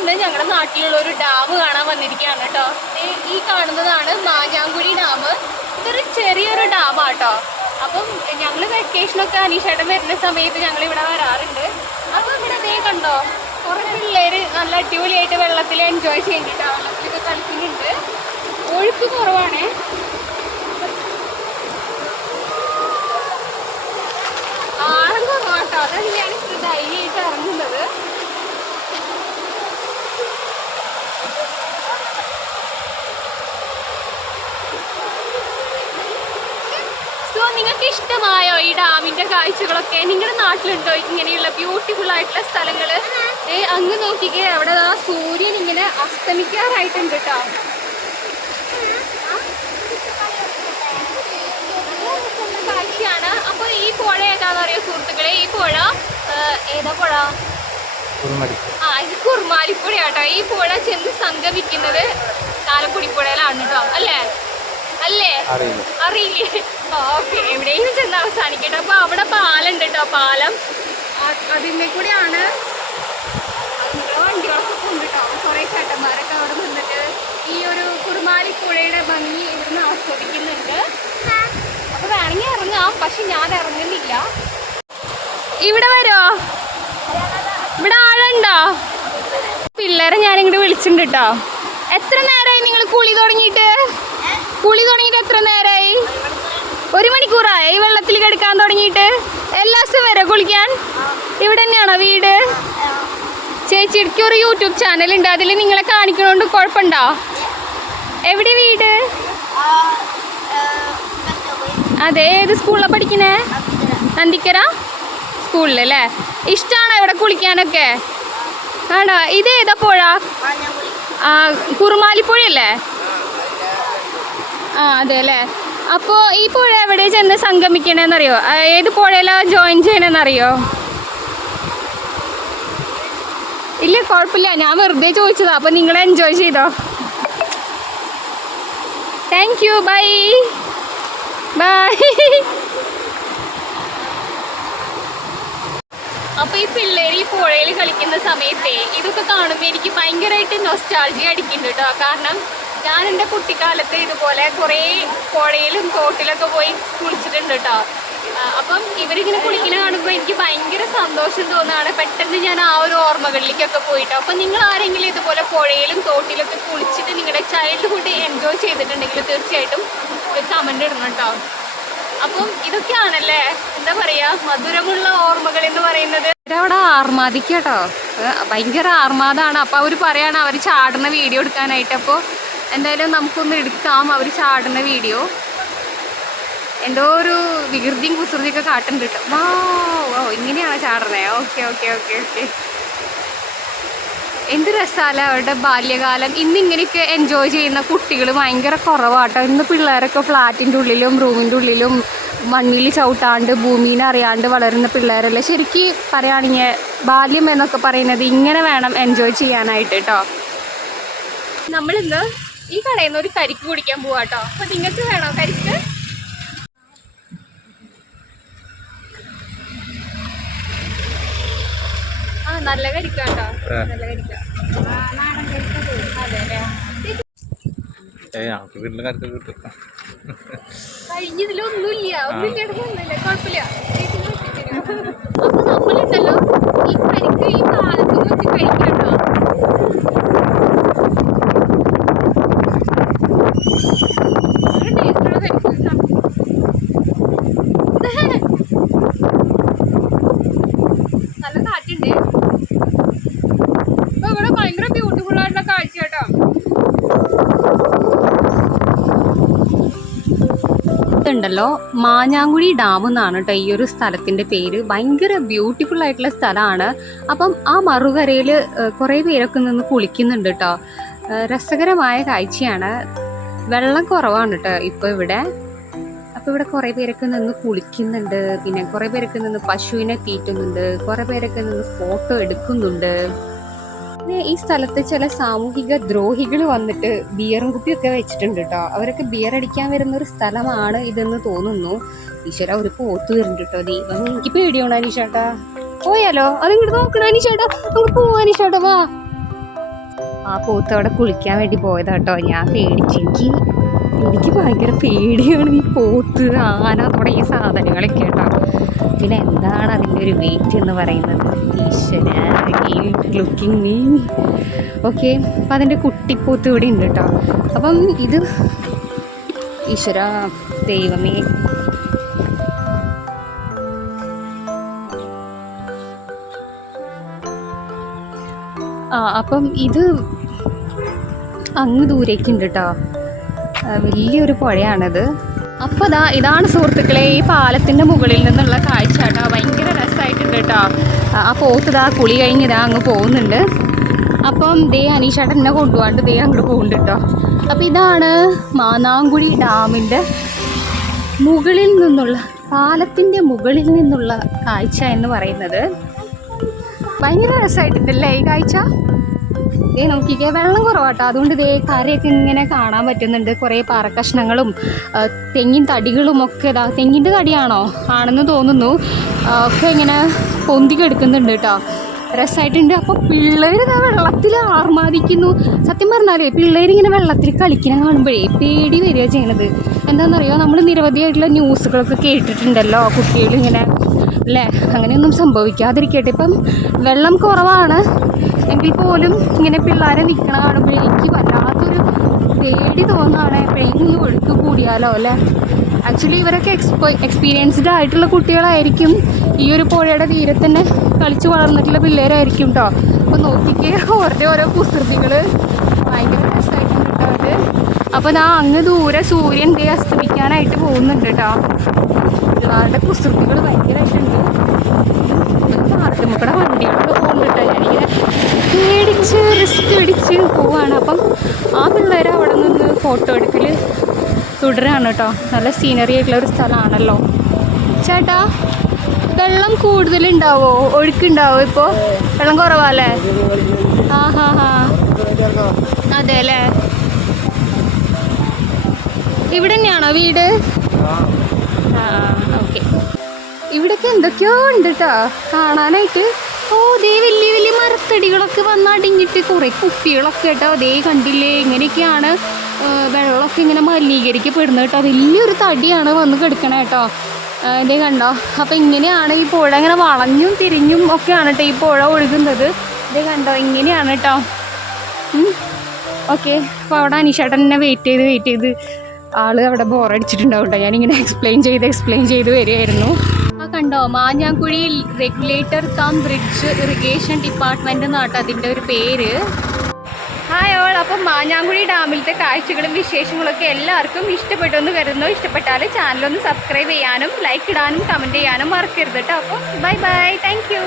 ഇന്ന് ഞങ്ങളുടെ നാട്ടിലുള്ള ഒരു ഡാം കാണാൻ വന്നിരിക്കുകയാണ് കേട്ടോ. ഈ കാണുന്നതാണ് മാഞ്ഞാങ്കുഴി ഡാം. ഇതൊരു ചെറിയൊരു ഡാമാട്ടോ. അപ്പം ഞങ്ങൾ വെക്കേഷനൊക്കെ അനീഷേട്ടൻ വരുന്ന സമയത്ത് ഞങ്ങൾ ഇവിടെ വരാറുണ്ട്. അപ്പോൾ ഇവിടെ അതേ കണ്ടോ, കുറേ പിള്ളേർ നല്ല അടിപൊളിയായിട്ട് വെള്ളത്തിൽ എൻജോയ് ചെയ്യുന്നുണ്ട്. വെള്ളത്തിലൊക്കെ കളിക്കുന്നുണ്ട്. ഒഴുക്ക് കുറവാണേ. ആഴം കുറവാട്ടോ. അതാണ് ഞാൻ ഇത്ര ധൈര്യമായിട്ട് ഇറങ്ങുന്നത്. നിങ്ങൾക്ക് ഇഷ്ടമായോ ഈ ഡാമിന്റെ കാഴ്ചകളൊക്കെ? നിങ്ങളുടെ നാട്ടിലുണ്ടോ ഇങ്ങനെയുള്ള ബ്യൂട്ടിഫുൾ ആയിട്ടുള്ള സ്ഥലങ്ങള്? അങ്ങ് നോക്കിക്കേ, അവിടെ ആ സൂര്യൻ ഇങ്ങനെ അസ്തമിക്കാറായിട്ടുണ്ട് കേട്ടോ. കാഴ്ചയാണ്. അപ്പൊ ഈ പുഴ ഏതാന്ന് അറിയോ സുഹൃത്തുക്കളെ? ഈ പുഴ ഏതാ പുഴ? ഇത് കുറുമാലിപ്പുഴയാട്ടോ. ഈ പുഴ ചെന്ന് സംഗമിക്കുന്നത് ചാലക്കുടി പുഴയിലാണ് കേട്ടോ. അല്ലേ? അറിയില്ലേ? ഓക്കെ, എവിടെയും ചെന്ന് അവസാനിക്കട്ടെ. അപ്പൊ അവിടെ പാലുണ്ട് കേട്ടോ. പാലം അതിന്മേ കൂടെയാണ് വണ്ടികളൊക്കെ കൊണ്ട് കേട്ടോ. കുറെ ചേട്ടന്മാരൊക്കെ അവിടെ നിന്നിട്ട് ഈ ഒരു കുറുമാലിപ്പുഴയുടെ ഭംഗി ഇവിടുന്ന് ആസ്വദിക്കുന്നുണ്ട്. അപ്പൊ വേണമെങ്കിൽ ഇറങ്ങാം, പക്ഷെ ഞാൻ ഇറങ്ങുന്നില്ല. ഇവിടെ വരുമോ? ഇവിടെ ആളുണ്ടോ? പിള്ളേരെ ഞാനിങ്ങോട്ട് വിളിച്ചിട്ടുണ്ട് കേട്ടോ. എത്ര നേരമായി നിങ്ങൾ കുളി തുടങ്ങിയിട്ട് എത്ര നേരമായി? 1 മണിക്കൂറായി ഈ വെള്ളത്തിൽ കിടക്കാൻ തുടങ്ങിയിട്ട്. എല്ലാ ദിവസവും വരെ കുളിക്കാൻ? ഇവിടെ തന്നെയാണോ വീട്? ചേച്ചിക്ക് ഒരു യൂട്യൂബ് ചാനൽ ഉണ്ട്, അതിൽ നിങ്ങളെ കാണിക്കണോണ്ട് കുഴപ്പമുണ്ടോ? എവിടെ വീട്? അതെ, ഏത് സ്കൂളിലാണ് പഠിക്കണേ? നന്ദിക്കര സ്കൂളിലല്ലേ? ഇഷ്ടമാണോ ഇവിടെ കുളിക്കാനൊക്കെ? ആണോ? ഇത് ഏതാ പുഴ? കുറുമാലിപ്പുഴയല്ലേ? അതെ അല്ലേ? അപ്പോൾ ഈ പുഴ എവിടെ ചെന്ന് സംഗമിക്കണേന്നറിയോ? ഏത് പുഴയിലാണ് ജോയിൻ ചെയ്യണമെന്നറിയോ? ഇല്ല, കുഴപ്പമില്ല, ഞാൻ വെറുതെ ചോദിച്ചതാ. അപ്പോൾ നിങ്ങൾ എൻജോയ് ചെയ്തോ. Thank you. ബൈ. അപ്പോൾ ഈ പിള്ളേർ ഈ പുഴയിൽ കളിക്കുന്ന സമയത്തെ ഇതൊക്കെ കാണുമ്പോൾ എനിക്ക് ഭയങ്കരമായിട്ട് നൊസ്റ്റാൾജിയ അടിക്കുന്നുണ്ട് കേട്ടോ. കാരണം ഞാൻ എൻ്റെ കുട്ടിക്കാലത്ത് ഇതുപോലെ കുറേ പുഴയിലും തോട്ടിലൊക്കെ പോയി കുളിച്ചിട്ടുണ്ട് കേട്ടോ. അപ്പം ഇവരിങ്ങനെ കുളിക്കുന്ന കാണുമ്പോൾ എനിക്ക് ഭയങ്കര സന്തോഷം തോന്നുകയാണ്. പെട്ടെന്ന് ഞാൻ ആ ഒരു ഓർമ്മകളിലേക്കൊക്കെ പോയിട്ടോ. അപ്പം നിങ്ങൾ ആരെങ്കിലും ഇതുപോലെ പുഴയിലും തോട്ടിലൊക്കെ കുളിച്ചിട്ട് നിങ്ങളുടെ ചൈൽഡ്ഹുഡ് എൻജോയ് ചെയ്തിട്ടുണ്ടെങ്കിൽ തീർച്ചയായിട്ടും ഒരു കമൻ്റ് ഇടണം കേട്ടോ. അപ്പം ഇതൊക്കെയാണല്ലേ എന്താ പറയുക, മധുരമുള്ള ഓർമ്മകൾ എന്ന് പറയുന്നത്. അവിടെ ആർമാദിക്കാട്ടോ, ഭയങ്കര ആർമാദാണ്. അപ്പോൾ അവർ പറയാണ് അവർ ചാടുന്ന വീഡിയോ എടുക്കാനായിട്ട്. അപ്പോൾ എന്തായാലും നമുക്കൊന്ന് എടുക്കാം അവർ ചാടുന്ന വീഡിയോ. എന്തോ ഒരു വികൃതിയും കുസൃതിയൊക്കെ കാട്ടുന്നുണ്ട് കേട്ടോ. വാ, ഇങ്ങനെയാണ് ചാടുന്നത്. ഓക്കെ. എന്ത് രസമല്ല അവരുടെ ബാല്യകാലം. ഇന്നിങ്ങനെയൊക്കെ എൻജോയ് ചെയ്യുന്ന കുട്ടികൾ ഭയങ്കര കുറവാട്ടോ. ഇന്ന് പിള്ളേരൊക്കെ ഫ്ലാറ്റിൻ്റെ ഉള്ളിലും റൂമിൻ്റെ ഉള്ളിലും മണ്ണിൽ ചവിട്ടാണ്ട് ഭൂമീനെ അറിയാണ്ട് വളരുന്ന പിള്ളേരല്ലേ. ശരിക്കും പറയുകയാണെങ്കിൽ ബാല്യം എന്നൊക്കെ പറയുന്നത് ഇങ്ങനെ വേണം എൻജോയ് ചെയ്യാനായിട്ട് കേട്ടോ. നമ്മളിന്ന് ഈ കടയിൽ നിന്ന് ഒരു കരിക്ക് കുടിക്കാൻ പോവാ കേട്ടോ. അപ്പോൾ നിങ്ങൾക്ക് വേണോ കരിക്ക്? നല്ല കരിക്കാട്ടോ, നല്ല കരിക്ക. നാടൻ കരിക്ക്. അതെ അല്ലേ? കഴിഞ്ഞതിലൊന്നുമില്ല, കുഴപ്പമില്ല. അപ്പൊ നമ്മളുണ്ടല്ലോ ഈ കരിക്ക് ഈ പാലത്ത് വെച്ച് കഴിക്കാട്ടോ. നല്ല കാറ്റുണ്ട്. അപ്പൊ ഇവിടെ ഭയങ്കര ബ്യൂട്ടിഫുൾ ആയിട്ടുള്ള കാഴ്ച കേട്ടോ. ഇതുണ്ടല്ലോ മാഞ്ഞാങ്കുഴി ഡാം എന്നാണ് കേട്ടോ ഈ ഒരു സ്ഥലത്തിൻ്റെ പേര്. ഭയങ്കര ബ്യൂട്ടിഫുൾ ആയിട്ടുള്ള സ്ഥലമാണ്. അപ്പം ആ മറുകരയിൽ കുറേ പേരൊക്കെ നിന്ന് കുളിക്കുന്നുണ്ട് കേട്ടോ. രസകരമായ കാഴ്ചയാണ്. വെള്ളം കുറവാണ് കേട്ടോ ഇപ്പോൾ ഇവിടെ. അപ്പോൾ ഇവിടെ കുറേ പേരൊക്കെ നിന്ന് കുളിക്കുന്നുണ്ട്. പിന്നെ കുറേ പേരൊക്കെ നിന്ന് പശുവിനെ തീറ്റുന്നുണ്ട്. കുറേ പേരൊക്കെ നിന്ന് ഫോട്ടോ എടുക്കുന്നുണ്ട്. ഈ സ്ഥലത്ത് ചില സാമൂഹിക ദ്രോഹികൾ വന്നിട്ട് ബിയറും കുപ്പിയൊക്കെ വെച്ചിട്ടുണ്ട് കേട്ടോ. അവരൊക്കെ ബിയർ അടിക്കാൻ വരുന്നൊരു സ്ഥലമാണ് ഇതെന്ന് തോന്നുന്നു. ഈശ്വര, ഒരു പോത്ത് വരുന്നുണ്ട് കേട്ടോ. ദൈവം, എനിക്ക് പേടിയാണ് അനീഷേട്ടാ. പോയാലോ? അതിങ്ങോട്ട് നോക്കണം അനീഷേട്ടാ, നമുക്ക് പോവാ അനീഷേട്ടാ. വാ ആ പോത്ത് അവിടെ കുളിക്കാൻ വേണ്ടി പോയതാട്ടോ. ഞാൻ എനിക്ക് ഭയങ്കര പേടിയാണ് ഈ പോത്ത്, ആന തുടങ്ങിയ സാധനങ്ങളൊക്കെ കേട്ടോ. പിന്നെ എന്താണ് അതിൻ്റെ ഒരു വെയിറ്റ് എന്ന് പറയുന്നത്, ഈശ്വര ലുക്കിംഗ് മീ. ഓക്കെ, അപ്പം അതിൻ്റെ കുട്ടിപ്പോത്ത് ഇവിടെ ഉണ്ട് കേട്ടോ. അപ്പം ഇത് ഈശ്വര ദൈവമേ, അപ്പം ഇത് അങ്ങ് ദൂരേക്കുണ്ട് കേട്ടോ. വലിയൊരു പുഴയാണിത്. അപ്പോൾ ഇതാണ് സുഹൃത്തുക്കളെ ഈ പാലത്തിൻ്റെ മുകളിൽ നിന്നുള്ള കാഴ്ച കേട്ടോ. ഭയങ്കര രസമായിട്ടുണ്ട് കേട്ടോ. ആ പോത്ത് കുളി കഴിഞ്ഞ് അങ്ങ് പോകുന്നുണ്ട്. അപ്പം അനീഷേട്ടൻ എന്നെ കൊണ്ടുപോകാണ്ട് അങ്ങോട്ട് പോകുന്നുണ്ട് കേട്ടോ. അപ്പം ഇതാണ് മാന്നാങ്കുഴി ഡാമിൻ്റെ മുകളിൽ നിന്നുള്ള, പാലത്തിൻ്റെ മുകളിൽ നിന്നുള്ള കാഴ്ച എന്ന് പറയുന്നത്. ഭയങ്കര രസമായിട്ടുണ്ടല്ലേ ഈ കാഴ്ച. നോക്കിക്കേ, വെള്ളം കുറവാട്ടോ, അതുകൊണ്ട് കരയൊക്കെ ഇങ്ങനെ കാണാൻ പറ്റുന്നുണ്ട്. കുറേ പാറക്കഷ്ണങ്ങളും തെങ്ങിൻ തടികളും ഒക്കെ തെങ്ങിൻ്റെ തടിയാണോ ആണെന്ന് തോന്നുന്നു, ഒക്കെ ഇങ്ങനെ പൊന്തി കിടക്കുന്നുണ്ട് കേട്ടോ. രസമായിട്ടുണ്ട്. അപ്പോൾ പിള്ളേർ വെള്ളത്തിൽ ആർമാദിക്കുന്നു. സത്യം പറഞ്ഞാലേ പിള്ളേരിങ്ങനെ വെള്ളത്തിൽ കളിക്കണം കാണുമ്പോഴേ പേടി വരിക ചെയ്യണത്. എന്താണെന്നറിയോ, നമ്മൾ നിരവധിയായിട്ടുള്ള ന്യൂസുകളൊക്കെ കേട്ടിട്ടുണ്ടല്ലോ, കുട്ടികളിങ്ങനെ അല്ലേ, അങ്ങനെയൊന്നും സംഭവിക്കാതിരിക്കട്ടെ. ഇപ്പം വെള്ളം കുറവാണ് എങ്കിൽ പോലും ഇങ്ങനെ പിള്ളേരെ നിൽക്കണ കാണുമ്പോൾ എനിക്ക് വല്ലാത്തൊരു പേടി തോന്നുകയാണ്. എപ്പോഴെങ്കിലും ഈ ഒഴുക്ക് കൂടിയാലോ അല്ലേ. ആക്ച്വലി ഇവരൊക്കെ എക്സ്പീരിയൻസ്ഡ് ആയിട്ടുള്ള കുട്ടികളായിരിക്കും. ഈ ഒരു പുഴയുടെ തീരത്ത് തന്നെ കളിച്ച് വളർന്നിട്ടുള്ള പിള്ളേരായിരിക്കും കേട്ടോ. അപ്പോൾ നോക്കിക്കേ, ഓരോ കുസൃതികൾ ഭയങ്കര രസമായിട്ടുണ്ട് കേട്ടോ അത്. അപ്പോൾ അങ്ങ് ദൂരെ സൂര്യൻ അസ്തമിക്കാനായിട്ട് പോകുന്നുണ്ട് കേട്ടോ. ഒരുപാട് കുസൃതികൾ ഭയങ്കരമായിട്ടുണ്ട്. പാർട്ടിമുക്കടെ വണ്ടികളൊക്കെ പോകുന്നുണ്ട്. ഞാനിങ്ങനെ പേടിച്ച് റിസ്ക് പിടിച്ച് പോവാണ്. അപ്പം ആ പിള്ളേർ അവിടെ നിന്ന് ഫോട്ടോ എടുക്കൽ തുടരാണ് കേട്ടോ. നല്ല സീനറി ആയിട്ടുള്ള ഒരു സ്ഥലമാണല്ലോ. ചേട്ടാ, വെള്ളം കൂടുതലുണ്ടാവോ, ഒഴുക്കുണ്ടാവോ? ഇപ്പോൾ വെള്ളം കുറവാല്ലേ? അതെ അല്ലേ. ഇവിടെ തന്നെയാണോ വീട്? ഓക്കെ. ഇവിടൊക്കെ എന്തൊക്കെയോ ഉണ്ട് കേട്ടോ കാണാനായിട്ട്. വലിയ വലിയ മരത്തടികളൊക്കെ വന്നടിഞ്ഞിട്ട് കുറേ കുപ്പികളൊക്കെ കേട്ടോ. കണ്ടില്ലേ, ഇങ്ങനെയൊക്കെയാണ് വെള്ളമൊക്കെ ഇങ്ങനെ മലിനീകരിക്കപ്പെടുന്നത് കേട്ടോ. വലിയൊരു തടിയാണ് വന്ന് കിടക്കണേ കേട്ടോ. കണ്ടോ. അപ്പം ഇങ്ങനെയാണ് ഈ പുഴ, ഇങ്ങനെ വളഞ്ഞും തിരിഞ്ഞും ഒക്കെയാണ് കേട്ടോ ഈ പുഴ ഒഴുകുന്നത്. കണ്ടോ, ഇങ്ങനെയാണ് കേട്ടോ. ഓക്കെ, അപ്പോൾ അവിടെ അനീഷേട്ടൻ എന്നെ വെയിറ്റ് ചെയ്ത് ആള് അവിടെ ബോറടിച്ചിട്ടുണ്ടാവും കേട്ടോ. ഞാനിങ്ങനെ എക്സ്പ്ലെയിൻ ചെയ്ത് വരികയായിരുന്നു. കണ്ടോ, മാഞ്ഞാങ്കുഴി regulator cum bridge irrigation department എന്നാട്ടോ അതിൻ്റെ ഒരു പേര്. Hi all. അപ്പം മാഞ്ഞാങ്കുഴി ഡാമിലത്തെ കാഴ്ചകളും വിശേഷങ്ങളൊക്കെ എല്ലാവർക്കും ഇഷ്ടപ്പെട്ടെന്ന് കരുതുന്നു. ഇഷ്ടപ്പെട്ടാൽ ചാനലൊന്ന് സബ്സ്ക്രൈബ് ചെയ്യാനും ലൈക്ക് ഇടാനും കമൻറ്റ് ചെയ്യാനും മറക്കരുത് കേട്ടോ. അപ്പോൾ ബൈ, താങ്ക് യു.